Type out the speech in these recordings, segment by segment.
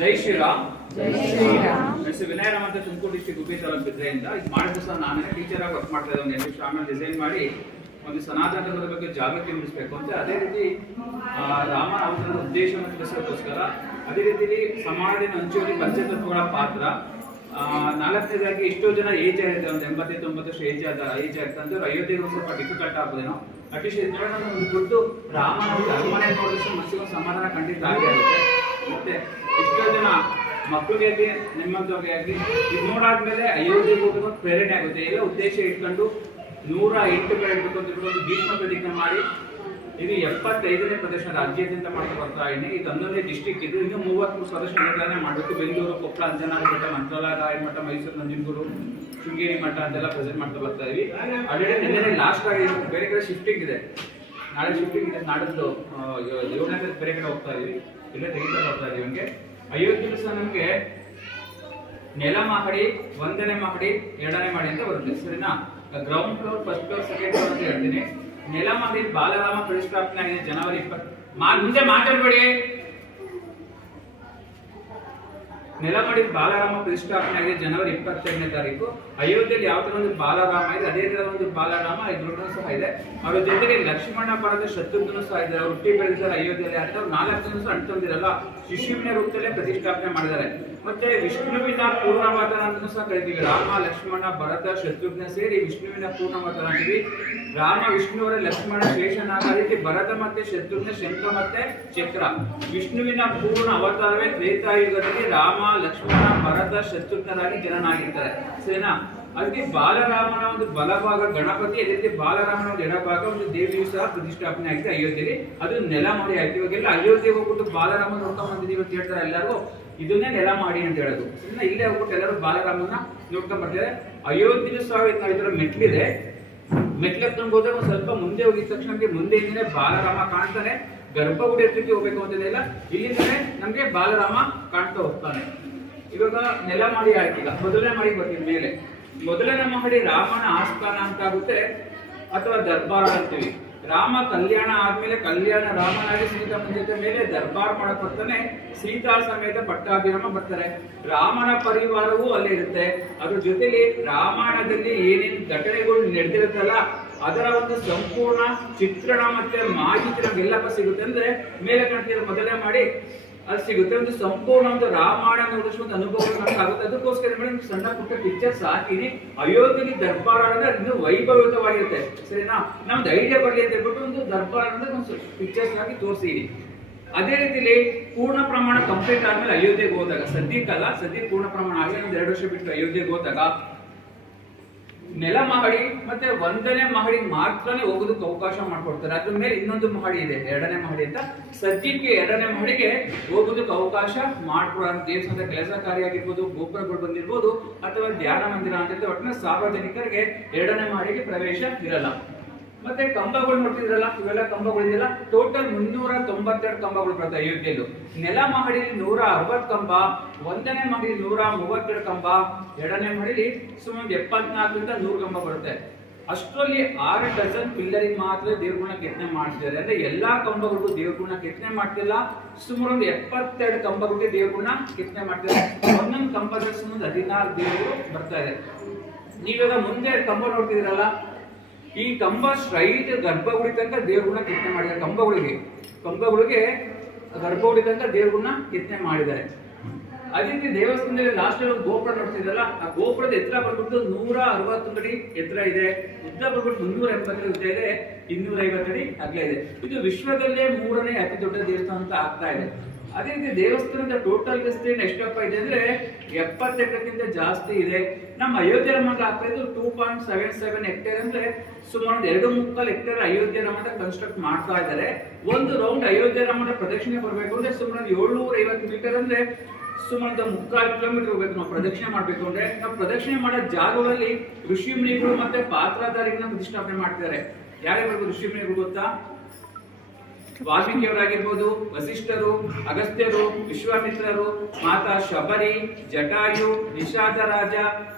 ಜೈ ಶ್ರೀರಾಮ್. ಜೈ ಶ್ರೀರಾಮ್. ವಿನಯರಾಮ್ ಅಂತ ತುಮಕೂರು ಡಿಸ್ಟ್ರಿಕ್ಟ್ ಗುಬ್ಬಿ ತಾಲೂಕು ಬಿದ್ರೆಯಿಂದ ಇದು ಮಾಡಿದ ಸಹ ನಾನು ಟೀಚರ್ ಆಗಿ ವರ್ಕ್ ಮಾಡ್ತಾ ಇದ್ದೆ. ಒಂದು 2 ವರ್ಷ ಆಮೇಲೆ ಡಿಸೈನ್ ಮಾಡಿ ಒಂದು ಸನಾತನ ಧರ್ಮದ ಬಗ್ಗೆ ಜಾಗೃತಿ ಮೂಡಿಸಬೇಕು ಅಂತ, ಅದೇ ರೀತಿ ರಾಮ ಅವತಾರದ ಉದ್ದೇಶವನ್ನು ತಿಳಿಸೋದಕ್ಕೋಸ್ಕರ, ಅದೇ ರೀತಿ ಸಮಾಜದ ಹಂಚುವಳಿ ಪಂಚತತ್ವಗಳ ಪಾತ್ರ, 4ನೇದಾಗಿ ಎಷ್ಟೋ ಜನ ಏಜ್ ಆಗಿದೆ, ಒಂದು 80-90 ವರ್ಷ ಏಜ್ ಆಗ್ತಂದ್ರೆ ಅಯೋಧ್ಯೆಗೆ ಒಂದು ಸ್ವಲ್ಪ ಡಿಫಿಕಲ್ಟ್ ಆಗ್ಬೋದೇನೋ. ಅಟ್ಲೀಸ್ಟ್ ಒಂದು ದೊಡ್ಡ ರಾಮನ ಅರಮನೆ ನೋಡಿದ್ರೆ ಮನಸ್ಸಿಗೆ ಸಮಾಧಾನ ಖಂಡಿತ ಆಗುತ್ತೆ. ಮತ್ತೆ ಎಷ್ಟೋ ಜನ ಮಕ್ಕಳಿಗೆ ಆಗಲಿ ನಿಮ್ಮಂತವ್ರಿಗೆ ಆಗಲಿ ಇದು ನೋಡಾದ್ಮೇಲೆ ಅಯೋಧ್ಯೆಗೆ ಹೋಗೋದು ಪ್ರೇರಣೆ ಆಗುತ್ತೆ. ಎಲ್ಲ ಉದ್ದೇಶ ಇಟ್ಕೊಂಡು 108 ಕಡೆ ಇಡಬೇಕು ಅಂತ ಒಂದು ಭೀಷ್ಮ ಪ್ರತಿಜ್ಞೆ ಮಾಡಿ ಇದು 75ನೇ ಪ್ರದರ್ಶನ ರಾಜ್ಯಾದ್ಯಂತ ಮಾಡ್ತಾ ಬರ್ತಾ ಇದ್ದೀನಿ. ಇದು 11ನೇ ಡಿಸ್ಟ್ರಿಕ್ಟ್ ಇದು. ಇನ್ನು 33 ಪ್ರದರ್ಶನಗಳನ್ನ ಮಾಡಬೇಕು. ಬೆಂಗಳೂರು, ಕೊಪ್ಪಳ, ಅಂಜನಾದ್ರಿ ಮಠ, ಮಂತ್ರಾಲಯ, ರಾಯರ ಮಠ, ಮೈಸೂರು ನಂಜನಗೂಡು, ಶೃಂಗೇರಿ ಮಠ ಅಂತೆಲ್ಲ ಪ್ರೆಸೆಂಟ್ ಮಾಡ್ತಾ ಬರ್ತಾ ಇದೀವಿ. ಆಲ್ರೆಡಿ ನಿನ್ನೆ ಲಾಸ್ಟ್ ಆಗಿ ಬೇರೆ ಕಡೆ ಶಿಫ್ಟಿಂಗ್ ಇದೆ, ನಾಳೆ ಶಿಫ್ಟಿಂಗ್ ಇದೆ. ನಾಡದ್ದು 7ನೇ ಬೇರೆ ಕಡೆ ಹೋಗ್ತಾ ಇದೀವಿ, ಇಲ್ಲೇ ತೆಗಿತಾ ಬರ್ತಾ ಇದೀವಿ. ಹಂಗೆ ಅಯೋಧ್ಯೆ ಸಹ ನಮ್ಗೆ ನೆಲ ಮಹಡಿ, 1ನೇ ಮಹಡಿ, 2ನೇ ಮಹಡಿ ಅಂತ ಬರುತ್ತೆ. ಸರಿನಾ? Ground floor, first floor, second floor ಅಂತ ಹೇಳ್ತೀನಿ. ನೆಲ ಮಹಡಿ ಬಾಲರಾಮ ಪ್ರತಿಷ್ಠಾಪನೆ ಆಗಿದೆ ಜನವರಿ 20. ಮುಂದೆ ಮಾತಾಡಬೇಡಿ. ನೆಲಮಡಿ ಬಾಲರಾಮ ಪ್ರತಿಷ್ಠಾಪನೆ ಆಗಿದೆ ಜನವರಿ 22ನೇ ತಾರೀಕು. ಅಯೋಧ್ಯೆಯಲ್ಲಿ ಯಾವ ತರ ಒಂದು ಬಾಲರಾಮ ಇದೆ ಅದೇ ತರ ಒಂದು ಬಾಲರಾಮ ಇದ್ರೂ ಸಹ ಇದೆ. ಅವರ ಜೊತೆಗೆ ಲಕ್ಷ್ಮಣ, ಭರತ, ಶತ್ರುಘ್ನ ಸಹ ಇದ್ದಾರೆ. ಅವರು ಹುಟ್ಟಿ ಬೆಳೆದಿದ್ದಾರೆ ಅಯೋಧ್ಯೆಯಲ್ಲಿ. ಅವ್ರು 4 ಜನ ಸಹ ಅಂಟಂದಿರಲ್ಲ, ಶಿಶುವಿನ ರೂಪದಲ್ಲೇ ಪ್ರತಿಷ್ಠಾಪನೆ ಮಾಡಿದ್ದಾರೆ. ಮತ್ತೆ ವಿಷ್ಣುವಿನ ಪೂರ್ಣಾವತಾರ ಅಂತ ಸಹ ಕರಿತೀವಿ. ರಾಮ, ಲಕ್ಷ್ಮಣ, ಭರತ, ಶತ್ರುಘ್ನ ಸೇರಿ ವಿಷ್ಣುವಿನ ಪೂರ್ಣಾವತಾರ ಅಂತೀವಿ. ರಾಮ ವಿಷ್ಣುವರ, ಲಕ್ಷ್ಮಣ ಶೇಷನಾಗ, ರೀತಿ ಭರತ ಮತ್ತೆ ಶತ್ರುಘ್ನ ಶಂಖ ಮತ್ತೆ ಚಕ್ರ. ವಿಷ್ಣುವಿನ ಪೂರ್ಣ ಅವತಾರವೇ ತ್ರೇತಾಯುಗದಲ್ಲಿ ರಾಮ, ಲಕ್ಷ್ಮಣ, ಭರತ, ಶತ್ರುಘ್ನರಾಗಿ ಜನನಾಗಿರ್ತಾರೆ. ಸರಿನಾ? ಅದಕ್ಕೆ ಬಾಲರಾಮನ ಒಂದು ಬಲಭಾಗ ಗಣಪತಿ, ಅದೇ ರೀತಿ ಬಾಲರಾಮನ ಒಂದು ಎಡಭಾಗ ಒಂದು ದೇವಿಯು ಸಹ ಪ್ರತಿಷ್ಠಾಪನೆ ಆಗಿದೆ ಅಯೋಧ್ಯೆಯಲ್ಲಿ. ಅದು ನೆಲ ಮಾಡಿ ಆಯ್ತು. ಇವಾಗೆಲ್ಲ ಅಯೋಧ್ಯೆಗೆ ಹೋಗ್ಬಿಟ್ಟು ಬಾಲರಾಮನ ನೋಡ್ಕೊಂಡ್ ಬಂದಿದ್ದೀವಿ ಅಂತ ಹೇಳ್ತಾರೆ ಎಲ್ಲರೂ. ಇದನ್ನೇ ನೆಲ ಮಾಡಿ ಅಂತ ಹೇಳೋದು. ಇಲ್ಲೇ ಹೋಗ್ಬಿಟ್ಟು ಎಲ್ಲರೂ ಬಾಲರಾಮನ ನೋಡ್ಕೊಂಡ್ ಬರ್ತಾರೆ. ಅಯೋಧ್ಯೆ ಸಹ ಇದರ ಮೆಟ್ಲಿದೆ. ಮೆಟ್ಲು ಹತ್ಕೊಂಡು ಹೋದಾಗ ಒಂದು ಸ್ವಲ್ಪ ಮುಂದೆ ಹೋಗಿದ ತಕ್ಷಣ ಮುಂದೆ ಇಂದನೇ ಬಾಲರಾಮ ಕಾಣ್ತಾನೆ. ಗರ್ಭಗುಡಿ ಹತ್ರಕ್ಕೆ ಹೋಗ್ಬೇಕು ಅಂತಿದೆಯಲ್ಲ, ಇಲ್ಲಿಂದನೇ ನಮ್ಗೆ ಬಾಲರಾಮ ಕಾಣ್ತಾ ಹೋಗ್ತಾನೆ. ಇವಾಗ ನೆಲ ಮಾಡಿ ಆಯ್ತು. ಈಗ 1ನೇ ಮಹಡಿ ಬರ್ತೀವಿ ಮೇಲೆ. 1ನೇ ಮಹಡಿ ರಾಮನ ಆಸ್ಥಾನ ಅಂತ ಆಗುತ್ತೆ ಅಥವಾ ದರ್ಬಾರ ಅಂತೀವಿ. ರಾಮ ಕಲ್ಯಾಣ ಆದ್ಮೇಲೆ ಕಲ್ಯಾಣ ರಾಮನಾಗಿ ಸೀತಾ ಮುಂಜಾನೆ ಮೇಲೆ ದರ್ಬಾರ್ ಮಾಡಕ್ ಬರ್ತಾನೆ. ಸೀತಾ ಸಮೇತ ಪಟ್ಟಾಭಿರಾಮ ಬರ್ತಾರೆ. ರಾಮನ ಪರಿವಾರವೂ ಅಲ್ಲೇ ಇರುತ್ತೆ. ಅದ್ರ ಜೊತೆಲಿ ರಾಮಾಯಣದಲ್ಲಿ ಏನೇನು ಘಟನೆಗಳು ನಡೆದಿರುತ್ತಲ್ಲ ಅದರ ಒಂದು ಸಂಪೂರ್ಣ ಚಿತ್ರಣ ಮತ್ತೆ ಮಾಹಿತಿ ನಮ್ಗೆಲ್ಲಪ್ಪ ಸಿಗುತ್ತೆ. ಅಂದ್ರೆ ಮೇಲೆ ಕಾಣ್ತಿರೋ 1ನೇ ಮಾಡಿ ಅದು ಸಿಗುತ್ತೆ. ಒಂದು ಸಂಪೂರ್ಣ ಒಂದು ರಾಮಾಯಣ ನೋಡಿಸುವ ಒಂದು ಅನುಭವ ನಮ್ಗಾಗುತ್ತೆ. ಅದಕ್ಕೋಸ್ಕರ ಮೇಡಮ್ ಸಣ್ಣ ಪುಟ್ಟ ಪಿಕ್ಚರ್ಸ್ ಹಾಕಿನಿ. ಅಯೋಧ್ಯೆಗೆ ದರ್ಬಾರ ಅಂದ್ರೆ ಅದು ವೈಭವಿತವಾಗಿರುತ್ತೆ. ಸರಿನಾ? ನಮ್ದು ಐಡಿಯಾ ಬರಲಿ ಅಂತ ಹೇಳ್ಬಿಟ್ಟು ಒಂದು ದರ್ಬಾರ ಅಂದ್ರೆ ಒಂದು ಪಿಕ್ಚರ್ಸ್ ಹಾಕಿ ತೋರಿಸಿದೀನಿ. ಅದೇ ರೀತಿಲಿ ಪೂರ್ಣ ಪ್ರಮಾಣ ಕಂಪ್ಲೀಟ್ ಆದ್ಮೇಲೆ ಅಯೋಧ್ಯೆಗೆ ಹೋದಾಗ, ಸದ್ಯಕ್ಕಲ್ಲ, ಸದ್ಯ ಪೂರ್ಣ ಪ್ರಮಾಣ ಆಗಲಿ, ಒಂದು 2 ವರ್ಷ ಬಿಟ್ಟು ಅಯೋಧ್ಯೆಗೆ ಹೋದಾಗ ನೆಲ ಮಹಡಿ ಮತ್ತೆ 1ನೇ ಮಹಡಿ ಮಾತ್ರನೇ ಹೋಗೋದಕ್ಕೆ ಅವಕಾಶ ಮಾಡ್ಕೊಡ್ತಾರೆ. ಅದ್ರ ಮೇಲೆ ಇನ್ನೊಂದು ಮಹಡಿ ಇದೆ, 2ನೇ ಮಹಡಿ ಅಂತ. ಸದ್ಯಕ್ಕೆ 2ನೇ ಮಹಡಿಗೆ ಹೋಗೋದಕ್ಕೆ ಅವಕಾಶ ಮಾಡ್ಕೊಡೋ ದೇವಸ್ಥಾನದ ಕೆಲಸ ಕಾರ್ಯ ಆಗಿರ್ಬೋದು, ಗೋಪುರಗಳು ಬಂದಿರ್ಬೋದು, ಅಥವಾ ಧ್ಯಾನ ಮಂದಿರ ಅಂತ ಒಟ್ಟಿನ ಸಾರ್ವಜನಿಕರಿಗೆ 2ನೇ ಮಹಡಿಗೆ ಪ್ರವೇಶ ಇರಲ್ಲ. ಮತ್ತೆ ಕಂಬಗಳು ನೋಡ್ತಿದ್ರಲ್ಲ, ಇವೆಲ್ಲ ಕಂಬಗಳು ಇದೆಯಲ್ಲ, ಟೋಟಲ್ 392 ಕಂಬಗಳು ಬರುತ್ತೆ ಅಯೋಧ್ಯೆಯಲ್ಲೂ. ನೆಲ ಮಹಡಿಯಲ್ಲಿ 160 ಕಂಬ, 1ನೇ ಮಹಡಿ 132 ಕಂಬ, 2ನೇ ಮಹಡಿಲಿ ಸುಮಾರು 74ರಿಂದ 100 ಕಂಬ ಬರುತ್ತೆ. ಅಷ್ಟರಲ್ಲಿ 6 ಡಜನ್ ಪಿಲ್ಲರಿಗೆ ಮಾತ್ರ ದೇವ್ರಗುಣ ಕೆತ್ತನೆ ಮಾಡ್ತಿದ್ದಾರೆ. ಅಂದ್ರೆ ಎಲ್ಲಾ ಕಂಬಗಳಿಗೂ ದೇವ್ರಗುಣ ಕೆತ್ತನೆ ಮಾಡ್ತಿಲ್ಲ. ಸುಮಾರು ಒಂದು 72 ಕಂಬಗಳಿಗೆ ದೇವ್ರಗುಣ ಕೆತ್ತನೆ ಮಾಡ್ತಿದ್ದಾರೆ. ಒಂದೊಂದು ಕಂಬದಲ್ಲಿ ಸುಮಾರು 16 ದೇವರು ಬರ್ತಾ ಇದೆ. ನೀವಾಗ ಮುಂದೆ ಕಂಬ ನೋಡ್ತಿದ್ದೀರಲ್ಲ, ಈ ಕಂಬ ಸ್ಟ್ರೈಟ್ ಗರ್ಭಗುಡಿ ತನಕ ದೇವ್ರಗುಣ ಕೆತ್ತನೆ ಮಾಡಿದ್ದಾರೆ. ಕಂಬಗಳಿಗೆ ಗರ್ಭಗುಡಿ ತನಕ ದೇವ್ರಗುಣ ಕೆತ್ತನೆ ಮಾಡಿದ್ದಾರೆ. ಅದೇ ರೀತಿ ದೇವಸ್ಥಾನದಲ್ಲಿ ಲಾಸ್ಟ್ ಒಂದು ಗೋಪುರ ನೋಡ್ತಿದ್ದಲ್ಲ, ಆ ಗೋಪುರದ ಎತ್ತರ ಬಂದ್ಬಿಟ್ಟು 160 ಅಡಿ ಎತ್ತರ ಇದೆ. ಉದ್ದ ಬಂದ್ಬಿಟ್ಟು 380 ಅಡಿ ಉದ್ದ ಇದೆ, 250 ಅಡಿ ಅಗಲ ಇದೆ. ಇದು ವಿಶ್ವದಲ್ಲೇ 3ನೇ ಅತಿ ದೊಡ್ಡ ದೇವಸ್ಥಾನ ಅಂತ ಆಗ್ತಾ ಇದೆ. ಅದೇ ರೀತಿ ದೇವಸ್ಥಾನದ ಟೋಟಲ್ ವಿಸ್ತೀರ್ಣ ಎಷ್ಟಪ್ಪ ಇದೆ ಅಂದ್ರೆ 70 ಎಕರೆಗಿಂತ ಜಾಸ್ತಿ ಇದೆ. ನಮ್ಮ ಅಯೋಧ್ಯೆ ರಾಮಕ್ಕೆ ಆಗ್ತಾ ಇದ್ದು 2.77 ಹೆಕ್ಟೇರ್ ಅಂದ್ರೆ ಸುಮಾರು 2.25 ಹೆಕ್ಟೇರ್ ಅಯೋಧ್ಯೆ ರಾಮದ ಕನ್ಸ್ಟ್ರಕ್ಟ್ ಮಾಡ್ತಾ ಇದ್ದಾರೆ. ಒಂದು ರೌಂಡ್ ಅಯೋಧ್ಯೆ ರಾಮದ ಪ್ರದಕ್ಷಿಣೆ ಬರಬೇಕು ಅಂದ್ರೆ ಸುಮಾರು 750 ಮೀಟರ್ ಅಂದ್ರೆ ಸುಮಾರು 3/4 ಕಿಲೋಮೀಟರ್ ಹೋಗ್ಬೇಕು. ನಾವು ಪ್ರದಕ್ಷಿಣೆ ಮಾಡ್ಬೇಕು ಅಂದ್ರೆ ನಾವು ಪ್ರದಕ್ಷಿಣೆ ಮಾಡೋ ಜಾಗಗಳಲ್ಲಿ ಋಷಿ ಮುನಿಗಳು ಮತ್ತೆ ಪಾತ್ರಧಾರಿಗಳನ್ನ ಪ್ರತಿಷ್ಠಾಪನೆ ಮಾಡ್ತಿದ್ದಾರೆ. ಯಾರ್ಯಾರು ಋಷಿ ಮುನಿಗಳು ಗೊತ್ತಾ? ವಾಲ್ಮೀಕಿಯವರಾಗಿರ್ಬೋದು, ವಸಿಷ್ಠರು, ಅಗಸ್ತ್ಯರು, ವಿಶ್ವಾಮಿತ್ರರು, ಮಾತಾ ಶಬರಿ, ಜಟಾಯು, ನಿಷಾದ ರಾಜ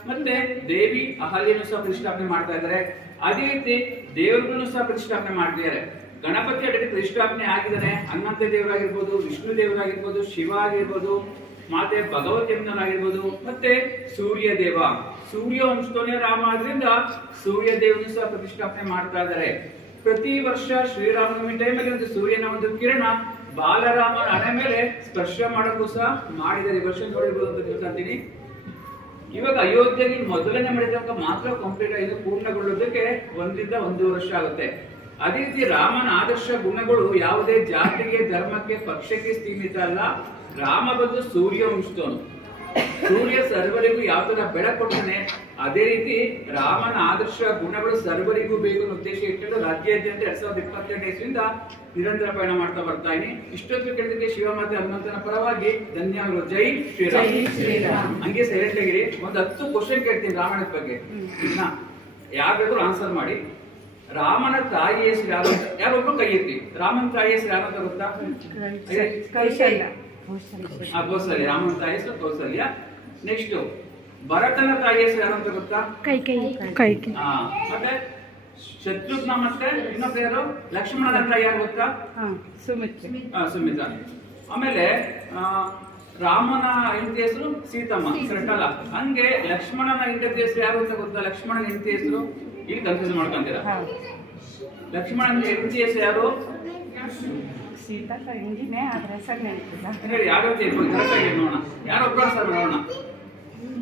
ಮತ್ತೆ ದೇವಿ ಅಹಲ್ಯನು ಸಹ ಪ್ರತಿಷ್ಠಾಪನೆ ಮಾಡ್ತಾ ಇದ್ದಾರೆ. ಅದೇ ರೀತಿ ದೇವರುಗಳನ್ನು ಸಹ ಪ್ರತಿಷ್ಠಾಪನೆ ಮಾಡ್ತಿದ್ದಾರೆ. ಗಣಪತಿ ಅಡಿಗೆ ಪ್ರತಿಷ್ಠಾಪನೆ ಆಗಿದ್ದಾನೆ. ಹನುಮಂತ ದೇವರಾಗಿರ್ಬೋದು, ವಿಷ್ಣು ದೇವರಾಗಿರ್ಬೋದು, ಶಿವ ಆಗಿರ್ಬೋದು, ಮಾತೆ ಭಗವತಿಯಮ್ಮನಾಗಿರ್ಬೋದು, ಮತ್ತೆ ಸೂರ್ಯ ದೇವ, ಸೂರ್ಯ ವಂಶದವನೇ ರಾಮ ಆದ್ರಿಂದ ಸೂರ್ಯ ದೇವನು ಸಹ ಪ್ರತಿಷ್ಠಾಪನೆ ಮಾಡ್ತಾ ಇದ್ದಾರೆ. ಪ್ರತಿ ವರ್ಷ ಶ್ರೀರಾಮನವಮಿ ಟೈಮಲ್ಲಿ ಒಂದು ಸೂರ್ಯನ ಒಂದು ಕಿರಣ ಬಾಲರಾಮನ ಹಣೆ ಮೇಲೆ ಸ್ಪರ್ಶ ಮಾಡೋಕ್ಕೂ ಸಹ ಮಾಡಿದ್ದಾರೆ. ಈ ವರ್ಷ ನೋಡಿರ್ಬೋದು ಅಂತ ತಿಳ್ಕೊಂತೀನಿ. ಇವಾಗ ಅಯೋಧ್ಯೆಯಲ್ಲಿ ಮೊದಲನೇ ಮಾಡಿದಾಗ ಮಾತ್ರ ಕಂಪ್ಲೀಟ್ ಆಗಿ ಪೂರ್ಣಗೊಳ್ಳುವುದಕ್ಕೆ 1 ರಿಂದ 1.5 ವರ್ಷ ಆಗುತ್ತೆ. ಅದೇ ರೀತಿ ರಾಮನ ಆದರ್ಶ ಗುಣಗಳು ಯಾವುದೇ ಜಾತಿಗೆ, ಧರ್ಮಕ್ಕೆ, ಪಕ್ಷಕ್ಕೆ ಸೀಮಿತ ಅಲ್ಲ. ರಾಮ ಬಂದು ಸೂರ್ಯ ವಂಶದವನು. ಸೂರ್ಯ ಸರ್ವರಿಗೂ ಯಾವ ತರ ಬೆಳಕು ಕೊಡ್ತಾನೆ, ಅದೇ ರೀತಿ ರಾಮನ ಆದರ್ಶ ಗುಣಗಳು ಸರ್ವರಿಗೂ ಬೇಕು ಅನ್ನೋ ಉದ್ದೇಶ ಇಟ್ಟುಕೊಂಡು ರಾಜ್ಯಾದ್ಯಂತ 2022 ಇಸ್ವಿಯಿಂದ ನಿರಂತರ ಪಯಣ ಮಾಡ್ತಾ ಬರ್ತಾ ಇದೀನಿ. ಇಷ್ಟೊತ್ತು ಕೇಳಿದಕ್ಕೆ ಶಿವಮಾತೆ ಹನುಮಂತನ ಪರವಾಗಿ ಧನ್ಯವಾದಗಳು. ಜೈ ಶ್ರೀರಾಮ್. ಹಂಗೆ ಸೈಲೆಂಟ್ ಆಗಿರಿ. ಒಂದು 10 ಕ್ವಶನ್ ಕೇಳ್ತೀನಿ ರಾಮಾಯಣದ ಬಗ್ಗೆ, ಯಾರು ಬೇಕಾದ್ರೂ ಆನ್ಸರ್ ಮಾಡಿ. ರಾಮನ ತಾಯಿ ಹೆಸರು ಯಾರು ಅಂತ ಯಾರೊಬ್ರು ಕೈ ಎತ್ತಿ. ರಾಮನ ತಾಯಿ ಹೆಸರು ಯಾರು ಅಂತ ಗೊತ್ತಾ? ಕೌಸಲ್ಯ. ರಾಮನ ತಾಯಿ ಹೆಸರು ಕೌಸಲ್ಯ. ನೆಕ್ಸ್ಟ್ ಭರತನ ತಾಯಿ ಹೆಸರು ಯಾರು ಅಂತ ಗೊತ್ತಾ? ಮತ್ತೆ ಶತ್ರುಘ್ನ ಮತ್ತೆ ಇನ್ನೊಬ್ಬ ಯಾರು? ಲಕ್ಷ್ಮಣನ ತಾಯಿ ಯಾರು ಗೊತ್ತಾ? ಸುಮಿತ್ರ. ಆಮೇಲೆ ರಾಮನ ಹೆಂಡತಿ ಹೆಸರು ಸೀತಮ್ಮ, ಕರೆಕ್ಟ್ ಅಲ್ಲ? ಹಂಗೆ ಲಕ್ಷ್ಮಣನ ಹೆಂಡತಿ ಹೆಸರು ಯಾರು ಅಂತ ಗೊತ್ತಾ? ಲಕ್ಷ್ಮಣನ ಹೆಂಡತಿ ಹೆಸರು ಇಲ್ಲಿ ಕನ್ಫ್ಯೂಸ್ ಮಾಡ್ಕೊಂತೀರಾ. ಲಕ್ಷ್ಮಣನ ಹೆಂಡತಿ ಹೆಸರು ಯಾರು? ಸೀತಾ ತಂಗಿನೇ, ಆದ್ರೆ ಹೆಸರು ನೆನಪಿಲ್ಲ. ಯಾರು ಕರೆಕ್ಟ್ ಆಗಿ ನೋಡೋಣ, ಯಾರೊಬ್ಬರು ಸರ್ ನೋಡೋಣ.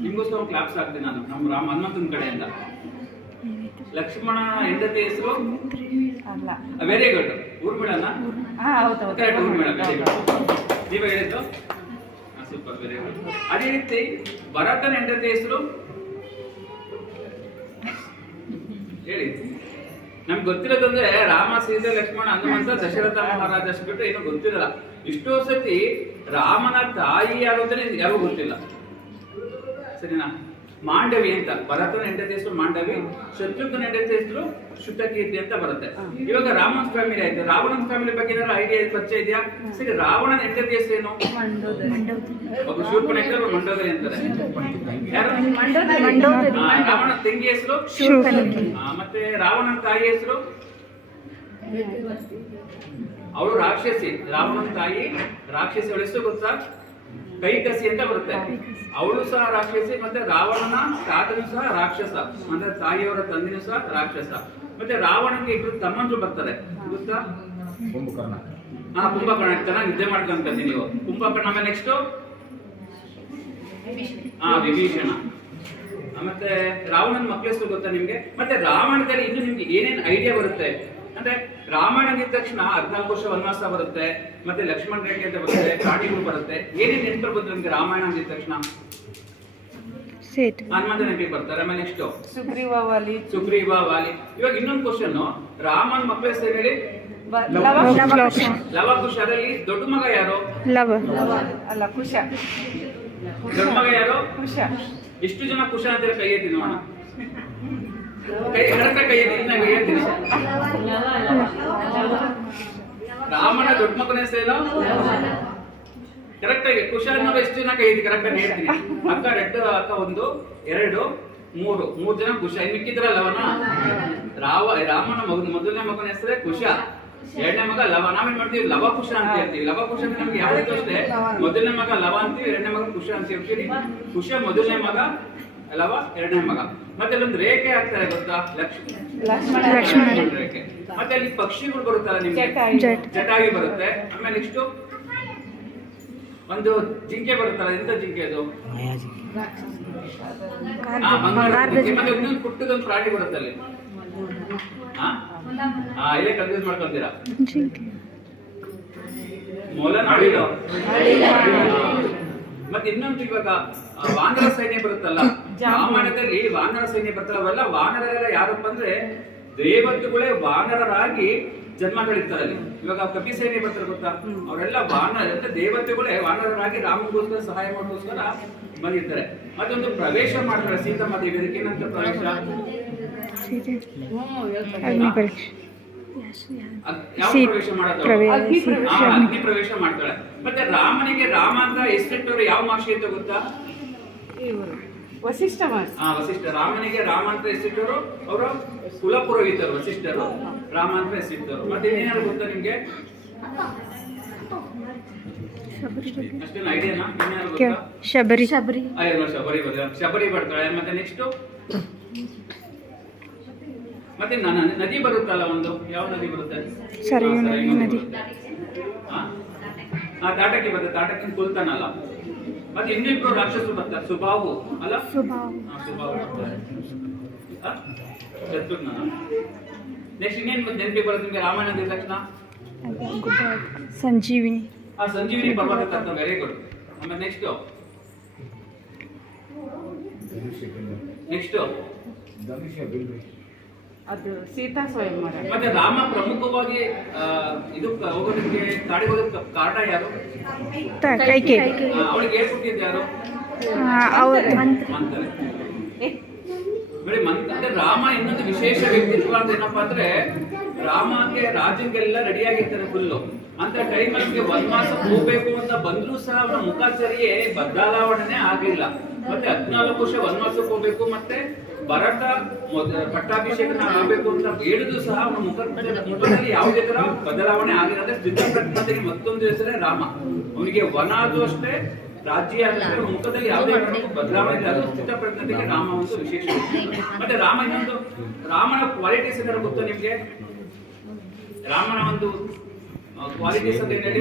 ನಿಮ್ಗೋಸ್ಕರ ಕ್ಲಾಪ್ಸ್ ಹಾಕ್ತೀನಿ ನಾನು, ನಮ್ಮ ರಾಮ ಹನುಮಂತನ ಕಡೆಯಿಂದ. ಲಕ್ಷ್ಮಣನ ಹೆಂಡತಿ ಹೆಸರು ಅಲ್ಲ. Very good. ಊರ್ಮಿಳನ? ಕರೆಕ್ಟ್, ಊರ್ಮಿಳ. Very good. ನೀವ ಹೇಳಿದ್ದು ಸೂಪರ್, ವೆರಿ ಗುಡ್. ಅದೇ ರೀತಿ ಭರತನ ಹೆಂಡತಿ ಹೆಸರು ಹೇಳಿ. ನಮ್ಗೆ ಗೊತ್ತಿರೋದಂದ್ರೆ ರಾಮ, ಸೀತೆ, ಲಕ್ಷ್ಮಣ, ಹನುಮಂತ, ದಶರಥ ಮಹಾರಾಜ ಅಷ್ಟು ಬಿಟ್ಟು ಏನೋ ಗೊತ್ತಿರಲ್ಲ. ಇಷ್ಟೋ ಸತಿ ರಾಮನ ತಾಯಿ ಯಾರು ಅಂತ ಯಾರಿಗೂ ಗೊತ್ತಿಲ್ಲ, ಸರಿನಾ? ಮಾಂಡವಿ ಅಂತ. ಭರತನ ಹೆಂಡತಿ ಹೆಸರು ಮಾಂಡವಿ, ಶತ್ರುಘ್ನ ಹೆಂಡತಿ ಹೆಸರು ಶುತಕೀರ್ತಿ ಅಂತ ಬರುತ್ತೆ. ಇವಾಗ ರಾಮನ ಫ್ಯಾಮಿಲಿ ಆಯ್ತು. ರಾವಣನ ಫ್ಯಾಮಿಲಿ ಬಗ್ಗೆ ಏನಾದ್ರು ಐಡಿಯಾ ಪರಿಚಯ ಇದೆಯಾ? ಸರಿ, ರಾವಣನ ಹೆಂಡತಿ ಹೆಸರು ಏನು? ಒಬ್ಬ ಶೂರ್ಪಣಖ, ಮಂಡೋದರಿ ಅಂತಾರೆ. ರಾವಣ ತಂಗಿ ಹೆಸರು? ಮತ್ತೆ ರಾವಣನ ತಾಯಿ ಹೆಸರು? ಅವಳು ರಾಕ್ಷಸಿ. ರಾವಣನ ತಾಯಿ ರಾಕ್ಷಸಿ. ಅವಳ ಹೆಸರು ಗೊತ್ತಾ? ಕೈಕಸಿ ಅಂತ ಬರುತ್ತೆ. ಅವಳು ಸಹ ರಾಕ್ಷಸಿ. ಮತ್ತೆ ರಾವಣನ ತಾತನು ಸಹ ರಾಕ್ಷಸ, ಅಂದ್ರೆ ತಾಯಿಯವರ ತಂದೆನೂ ಸಹ ರಾಕ್ಷಸ. ಮತ್ತೆ ರಾವಣನಿಗೆ 2 ತಮ್ಮಂದ್ರು ಬರ್ತಾರೆ, ಗೊತ್ತಾ? ಕುಂಭಕರ್ಣ. ಚೆನ್ನಾಗಿ ನಿದ್ದೆ ಮಾಡ್ಕೊಂತೀನಿ ನೀವು. ಕುಂಭಕರ್ಣ. ಆಮೇಲೆ ನೆಕ್ಸ್ಟ್ ವಿಭೀಷಣ. ಮತ್ತೆ ರಾವಣನ ಮಕ್ಕಳ ಹೆಸರು ಗೊತ್ತಾ ನಿಮ್ಗೆ? ಮತ್ತೆ ರಾಮಾಯಣದಲ್ಲಿ ಇನ್ನು ನಿಮ್ಗೆ ಏನೇನು ಐಡಿಯಾ ಬರುತ್ತೆ ಅಂದ್ರೆ, ರಾಮಾಯಣ ಅಂದಿದ ತಕ್ಷಣ 14 ವರ್ಷ ವನವಾಸ ಬರುತ್ತೆ, ಮತ್ತೆ ಲಕ್ಷ್ಮಣ ರೇಖೆ ಅಂತ ಬರುತ್ತೆ, ಪ್ರಾಣಿಗಳು ಬರುತ್ತೆ. ಏನೇನು ನೆನಪು ಬಂತು ನಿಮ್ಗೆ ರಾಮಾಯಣ ಅಂದಿದ ತಕ್ಷಣ? ಹನುಮಂತ ನೆನಪಿಗೆ ಬರ್ತಾರೆ. ಆಮೇಲೆ ನೆಕ್ಸ್ಟ್ ಸುಗ್ರೀವ, ವಾಲಿ. ಇವಾಗ ಇನ್ನೊಂದು ಕ್ವಶನ್, ರಾಮನ ಮಕ್ಕಳ ಹೆಸರು ಹೇಳಿ. ಲವ, ಕುಶ. ಅದರಲ್ಲಿ ದೊಡ್ಡ ಮಗ ಯಾರು? ಕುಶ. ದೊಡ್ಡ ಮಗ ಯಾರು? ಕುಶ. ಎಷ್ಟು ಜನ ಕುಶ ಅಂತೀರ? ಕೈ ಎತ್ತಿ ನೋಡೋಣ. ಕೈ ಎತ್ತಿ. ರಾಮನ ದೊಡ್ಡ ಮಗನ ಹೆಸರೇನು? ಕರೆಕ್ಟ್ ಆಗಿ ಕುಶ ಅನ್ನೋ ಎಷ್ಟು ಜನ ಕೈ ಎತ್ತಿ? ಕರೆಕ್ಟ್ ಆಗಿ ಹೇಳ್ತೀನಿ. ಅಕ್ಕ 2, ಅಕ್ಕ 1, 2, 3 ಜನ ಕುಶ. ಇನ್ನು ಮಿಕ್ಕಿದ್ರಲ್ಲ ಲವನ. ರಾಮನ ಮೊದಲನೇ ಮಗನ ಹೆಸರೇ ಕುಶ, ಎರಡನೇ ಮಗ ಲವ. ನಾವೇನ್ ಮಾಡ್ತೀವಿ? ಲವ ಕುಶ ಅಂತ ಹೇಳ್ತೀವಿ. ಲವ ಕುಶ ಅಂದ್ರೆ ನಮ್ಗೆ ಯಾವ್ದು ಅಷ್ಟೇ, ಮೊದಲನೇ ಮಗ ಲವ ಅಂತೀವಿ, ಎರಡನೇ ಮಗ ಕುಶ ಅಂತ ಹೇಳ್ತೀವಿ. ಕುಶ ಮೊದಲನೇ ಮಗ, ಲವ ಎರಡನೇ ಮಗ. ಮತ್ತೆ ಅಲ್ಲೊಂದು ರೇಖೆ ಹಾಕ್ತಾರೆ ಗೊತ್ತಾ? ಲಕ್ಷ್ಮಣ ರೇಖೆ. ಮತ್ತೆ ಅಲ್ಲಿ ಪಕ್ಷಿಗಳು ಬರುತ್ತಲ್ಲ ನಿಮ್ಗೆ, ಜಟಾಯು ಬರುತ್ತೆ. ಆಮೇಲೆ ನೆಕ್ಸ್ಟ್ ಒಂದು ಜಿಂಕೆ ಬರುತ್ತಲ್ಲ, ಎಂತ ಜಿಂಕೆ ಅದು? ಮತ್ತೆ ಇನ್ನೊಂದು ಪುಟ್ಟದೊಂದು ಪ್ರಾಣಿ ಬರುತ್ತೆ ಅಲ್ಲಿ. ಇಲ್ಲೇ ಕನ್ಫ್ಯೂಸ್ ಮಾಡ್ಕೊಂತೀರಾ. ಮೊಲ ನಾಡಿಲ್ಲ. ಮತ್ತೆ ಇನ್ನೊಂದು ಇವಾಗ ವಾನರ ಸೈನ್ಯ ಬರುತ್ತಲ್ಲ, ರಾಮಾಯಣದಲ್ಲಿ ವಾನರ ಸೈನ್ಯ ಬರುತ್ತಲ್ಲ, ಅವೆಲ್ಲ ವಾನರರೆಲ್ಲ ಯಾರಪ್ಪ ಅಂದ್ರೆ ದೇವತೆಗಳೇ ವಾನರರಾಗಿ ಜನ್ಮ ತಳಿತಾರೆ ಅಲ್ಲಿ. ಇವಾಗ ಕಪಿ ಸೈನ್ಯ ಬರ್ತಾರೆ ಗೊತ್ತಾ? ಅವರೆಲ್ಲ ವಾನರ ಅಂದ್ರೆ ದೇವತೆಗಳೇ ವಾನರರಾಗಿ ರಾಮಗೋಸ್ಕರ ಸಹಾಯ ಮಾಡೋಸ್ಕರ ಬಂದಿರ್ತಾರೆ. ಮತ್ತೊಂದು ಪ್ರವೇಶ ಮಾಡ್ತಾರೆ ಸೀತಮ್ಮ ದೇವಿ. ಅದಕ್ಕೆ ಏನಂತ ಪ್ರವೇಶ? ಅಗ್ನಿ ಪ್ರವೇಶ ಮಾಡ್ತಾಳೆ. ಮತ್ತೆ ರಾಮನಿಗೆ ರಾಮ ಅಂತ ಹೆಸರಿಟ್ಟವರು ಯಾವ ಮಹರ್ಷಿ ಅಂತ ಗೊತ್ತಾ? ವಸಿಷ್ಠ. ರಾಮನಿಗೆ ರಾಮ ಅಂತ ಹೆಸರಿಟ್ಟವರು ಅವರು ಕುಲಪುರೋಹಿತರು, ವಸಿಷ್ಠರು. ರಾಮ ಅಂತ ಹೆಸರಿಟ್ಟವರು. ಮತ್ತೆ ಇನ್ನೇನಾದ್ರು ಗೊತ್ತಾ ನಿಮ್ಗೆ? ಅಷ್ಟೇನು ಐಡಿಯಾನಾ? ಇನ್ಯಾರು ಕೇಳ ಗೊತ್ತಾ? ಶಬರಿ ಶಬರಿ ಶಬರಿ ಬರ್ತಾಳೆ. ಮತ್ತೆ ನೆಕ್ಸ್ಟ್ ಮತ್ತೆ ನದಿ ಬರುತ್ತಲ್ಲ ಒಂದು, ಯಾವ ನದಿ ಬರುತ್ತೆ? ಸರಯೂ ನದಿ. ತಾಟಕಿ ಬರುತ್ತೆ, ತಾಟಕಿನ ಕುಲ್ತಾನಲ್ಲ. ಮತ್ತೆ ಇನ್ನಿಬ್ರು ರಾಕ್ಷಸರು ಬರ್ತಾರೆ, ಸುಬಾಹು ಅಲ್ಲ? ಸುಬಾಹು ಬರ್ತಾರೆ. ಶತ್ರುಘ್ನ. ನೆಕ್ಸ್ಟ್ ಇನ್ನೇನು ನೆನಪಿ ಬರುತ್ತೆ ನಿಮಗೆ ರಾಮಾಯಣ ಅಂದಿದ ತಕ್ಷಣ? ಸಂಜೀವಿನಿ. ಸಂಜೀವಿನಿ ಪರ್ವತ ತತ್ವ, ವೆರಿ ಗುಡ್. ಆಮೇಲೆ ನೆಕ್ಸ್ಟ್ ಅದು ಸೀತಾ ಸ್ವಯಂವರ. ಮತ್ತೆ ರಾಮ ಪ್ರಮುಖವಾಗಿ ಇದು ಹೋಗೋದಕ್ಕೆ ಕಾಡಿಗೆ ಹೋಗೋದಕ್ಕೆ ಕಾರಣ ಯಾರು? ಕೈಕೆ. ಅವಳಿಗೆ ಏನ್ ಕೊಟ್ಟಿದ್ದು ಯಾರು? ಮಂಥರೆ. ನೋಡಿ ಅಂದ್ರೆ ರಾಮ ಇನ್ನೊಂದು ವಿಶೇಷ ವ್ಯಕ್ತಿತ್ವ ಅಂತ ಏನಪ್ಪಾ ಅಂದ್ರೆ, ರಾಮಗೆ ರಾಜಂಗೆಲ್ಲ ರೆಡಿ ಆಗಿರ್ತಾನೆ ಫುಲ್ಲು. ಅಂತ ಟೈಮಲ್ಲಿ ವನವಾಸಕ್ಕೆ ಹೋಗ್ಬೇಕು ಅಂತ ಬಂದ್ರೂ ಸಹ ಅವನ ಮುಖಾಚರ್ಯೆ ಬದಲಾವಣೆ ಆಗ್ಲಿಲ್ಲ. ಮತ್ತೆ 14 ವರ್ಷ ವನವಾಸಕ್ಕೆ ಹೋಗ್ಬೇಕು, ಮತ್ತೆ ಭರತ ಪಟ್ಟಾಭಿಷೇಕ ಆಗಬೇಕು ಅಂತ ಹೇಳಿದ್ರು ಸಹ ಅವನ ಮುಖದಲ್ಲಿ ಯಾವುದೇ ತರ ಬದಲಾವಣೆ ಆಗಿಲ್ಲ. ಅಂದ್ರೆ ಸ್ಥಿತಪ್ರಜ್ಞತೆಗೆ ಮತ್ತೊಂದು ಹೆಸರೇ ರಾಮ. ಅವನಿಗೆ ವನ ಆದ್ರೂ ಅಷ್ಟೇ, ರಾಜ್ಯ ಆದ್ರೆ ಮುಖದಲ್ಲಿ ಯಾವುದೇ ಬದಲಾವಣೆ ಇಲ್ಲ. ಅದು ಸ್ಥಿತಪ್ರಜ್ಞತೆಗೆ ರಾಮ ಒಂದು ವಿಶೇಷ. ಮತ್ತೆ ರಾಮ ಇನ್ನೊಂದು, ರಾಮನ ಕ್ವಾಲಿಟೀಸ್ ಏನಾದ್ರು ಗೊತ್ತಾ ನಿಮ್ಗೆ? ರಾಮನ ಒಂದು ಕ್ವಾಲಿಟೀಸ್ ಅಂತ ಹೇಳಿ,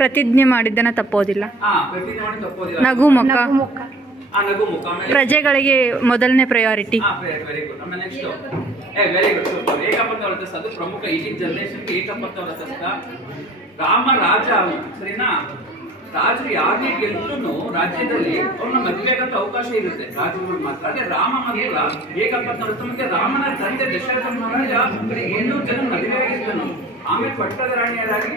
ಪ್ರತಿಜ್ಞೆ ಮಾಡಿದ್ದನ್ನ ತಪ್ಪೋದಿಲ್ಲ, ಪ್ರತಿಜ್ಞೆ ಮಾಡಿ ತಪ್ಪೋದಿಲ್ಲ, ನಗು ಮುಖ, ನಗು ಮುಖ, ಆಮೇಲೆ ಪ್ರಜೆಗಳಿಗೆ ಮೊದಲನೇ ಪ್ರಯಾರಿಟಿ. Very good. ಆಮೇಲೆ ನೆಕ್ಸ್ಟ್ ವೆರಿ ಗುಡ್, ಸೂಪರ್. ಏಕಪತ್ನ ವ್ರತ, ಅದು ಪ್ರಮುಖ ಈಗಿನ ಜನರೇಷನ್ಗೆ ಏಕಪತ್ನ ವ್ರತ. ರಾಮ ರಾಜ ಅವನು, ಸರಿನಾ? ರಾಜರು ಯಾರೇ ಗೆಲ್ಲೂ ರಾಜ್ಯದಲ್ಲಿ ಅವ್ರನ್ನ ಮದುವೆಗಂತ ಅವಕಾಶ ಇರುತ್ತೆ ರಾಜರುಗಳು ಮಾತ್ರ. ಅದೇ ರಾಮ ಮಾತ್ರ ಏಕಪತ್ನ ವ್ರತ. ಮತ್ತೆ ರಾಮನ ತಂದೆ ದಶರಥ ಮಹಾರಾಜ 800 ಜನ ಮದುವೆಯಾಗಿದ್ದನು. ಆಮೇಲೆ ಪಟ್ಟದ ರಾಣಿಯರಾಗಿ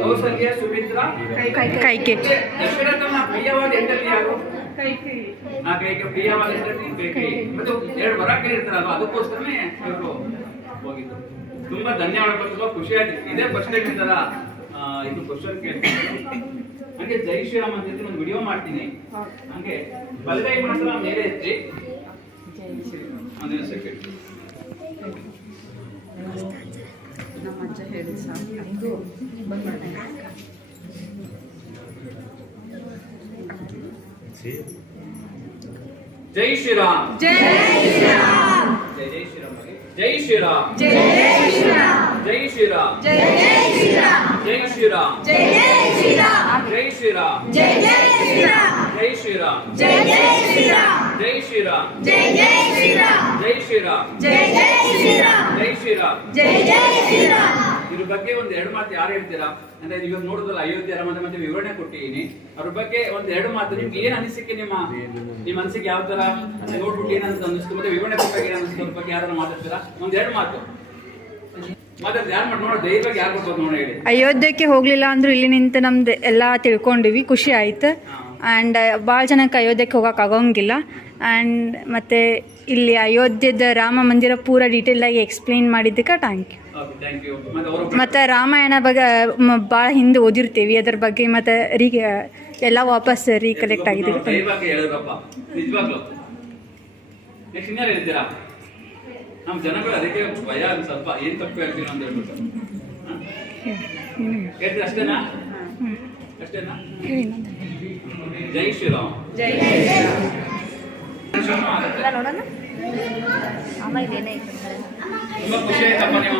ಕೌಸಲ್ಯ, ಸುಮಿತ್ರ, ಕೈಕೆ. ದಶರಥನ ಪ್ರಿಯವಾದ ಹೆಂಡತಿ ಯಾರು? ಕೈಕೆ ಪ್ರಿಯವಾದ ಹೆಂಡತಿ ಕೈಕೇಯಿ. ಮತ್ತೆ 2 ವರ ಕೇಳಿರ್ತಾರಲ್ವ, ಅದಕ್ಕೋಸ್ಕರನೇ ಇವರು ಹೋಗಿದ್ದು. ತುಂಬಾ ಧನ್ಯವಾದ, ತುಂಬಾ ಖುಷಿ ಆಯ್ತು. ಇದೇ ಫಸ್ಟ್ ಟೈಮ್ ಇಂತರ ಇದು ಕ್ವಶನ್ ಕೇಳ್ತೀನಿ. ಹಂಗೆ ಜೈ ಶ್ರೀರಾಮ್ ಅಂತ ಒಂದು ವಿಡಿಯೋ ಮಾಡ್ತೀನಿ. ಹಂಗೆ ಬಲಗೈ ಮಾತ್ರ ಮೇಲೆ ಎತ್ತಿ. ಒಂದೇ ಸೆಕೆಂಡ್. ನಮ್ಮ ಅಜ್ಜ ಹೇಳಿ ಸಾಕು. ಜೈ ಶ್ರೀರಾಮ್. ಜೈ ಶ್ರೀರಾಮ್. ಜೈ ಶ್ರೀರಾಮ್. ಜೈ ಶ್ರೀರಾಮ್. ಜೈ ಶ್ರೀರಾಮ್. ಜೈ ಶ್ರೀರಾಮ್. ಜೈ ಶ್ರೀರಾಮ್. ಜೈ ಶ್ರೀರಾಮ್. ಜೈ ಶ್ರೀರಾಮ್. ಜೈ ಶ್ರೀರಾಮ್. ಜೈ ಶ್ರೀರಾಮ್. ಜೈ ಶ್ರೀರಾಮ್. ಜೈ ಶ್ರೀರಾಮ್. ಜೈ ಶ್ರೀರಾಮ್. ಜೈ ಶ್ರೀರಾಮ್. ಜೈ ಶ್ರೀರಾಮ್. ಜೈ ಶ್ರೀರಾಮ್. ಜೈ ಶ್ರೀರಾಮ್. ಜೈ ಶ್ರೀರಾಮ್. ಇದ್ರ ಬಗ್ಗೆ ಒಂದು 2 ಮಾತು ಯಾರು ಹೇಳ್ತೀರಾ? ಅಂದ್ರೆ ಇವಾಗ ನೋಡಿದ್ರಲ್ಲ ಅಯೋಧ್ಯೆ ಅರಮನೆ ಮತ್ತೆ ವಿವರಣೆ ಕೊಟ್ಟಿದ್ದೀನಿ. ಅದ್ರ ಬಗ್ಗೆ ಒಂದು 2 ಮಾತು ನಿಮ್ಗೆ ಏನ್ ಅನಿಸಿಕೆ? ನಿಮ್ಮ ಮನಸ್ಸಿಗೆ ಯಾವ ತರ ನೋಡ್ಬಿಟ್ಟು ಏನಂತ ಅನಿಸ್ತು? ಮತ್ತೆ ವಿವರಣೆ ಕೊಟ್ಟಾಗ ಏನ್ ಅನಿಸ್ತು? ಅದ್ರ ಬಗ್ಗೆ ಯಾರು ಮಾತಾಡ್ತೀರಾ? ಒಂದ್ 2 ಮಾತು ಮಾತಾಡ್ತೀರಾ? ಯಾರು ಮಾಡಿ ನೋಡೋ ಧೈರ್ಯವಾಗಿ ಯಾರು ಕೊಡ್ಬೋದು ನೋಡಿ ಹೇಳಿ. ಅಯೋಧ್ಯಕ್ಕೆ ಹೋಗ್ಲಿಲ್ಲ ಅಂದ್ರೂ ಇಲ್ಲಿ ನಿಂತು ನಮ್ದು ಎಲ್ಲ ತಿಳ್ಕೊಂಡಿವಿ, ಖುಷಿ ಆಯ್ತು. ಆ್ಯಂಡ್ ಭಾಳ ಜನಕ್ಕೆ ಅಯೋಧ್ಯಕ್ಕೆ ಹೋಗಕ್ಕೆ ಆಗೋಂಗಿಲ್ಲ. ಆ್ಯಂಡ್ ಮತ್ತು ಇಲ್ಲಿ ಅಯೋಧ್ಯದ ರಾಮ ಮಂದಿರ ಪೂರ ಡೀಟೇಲಾಗಿ ಎಕ್ಸ್ಪ್ಲೇನ್ ಮಾಡಿದ್ದಕ್ಕೆ ಥ್ಯಾಂಕ್ ಯು. ಮತ್ತು ರಾಮಾಯಣ ಬಗ್ಗೆ ಭಾಳ ಹಿಂದೆ ಓದಿರ್ತೀವಿ ಅದ್ರ ಬಗ್ಗೆ, ಮತ್ತು ಎಲ್ಲ ವಾಪಸ್ ರೀಕಲೆಕ್ಟ್ ಆಗಿದೆ. ನಮ್ಮ ಜನಗಳು ಅದಕ್ಕೆ ಭಯ ಸ್ವಲ್ಪ ಏನ್ ತಪ್ಪು ಹೇಳ್ತೀವಿ ಅಂತ ಹೇಳ್ಬಿಟ್ಟು ಹೇಳ್ತೀವಿ. ಅಷ್ಟೇನಾ? ಅಷ್ಟೇನಾ? ಜೈ ಶ್ರೀರಾಮ್. ಜೈ ಶ್ರೀರಾಮ್. ತುಂಬಾ ಖುಷಿ ಆಯ್ತಪ್ಪ ನೀವು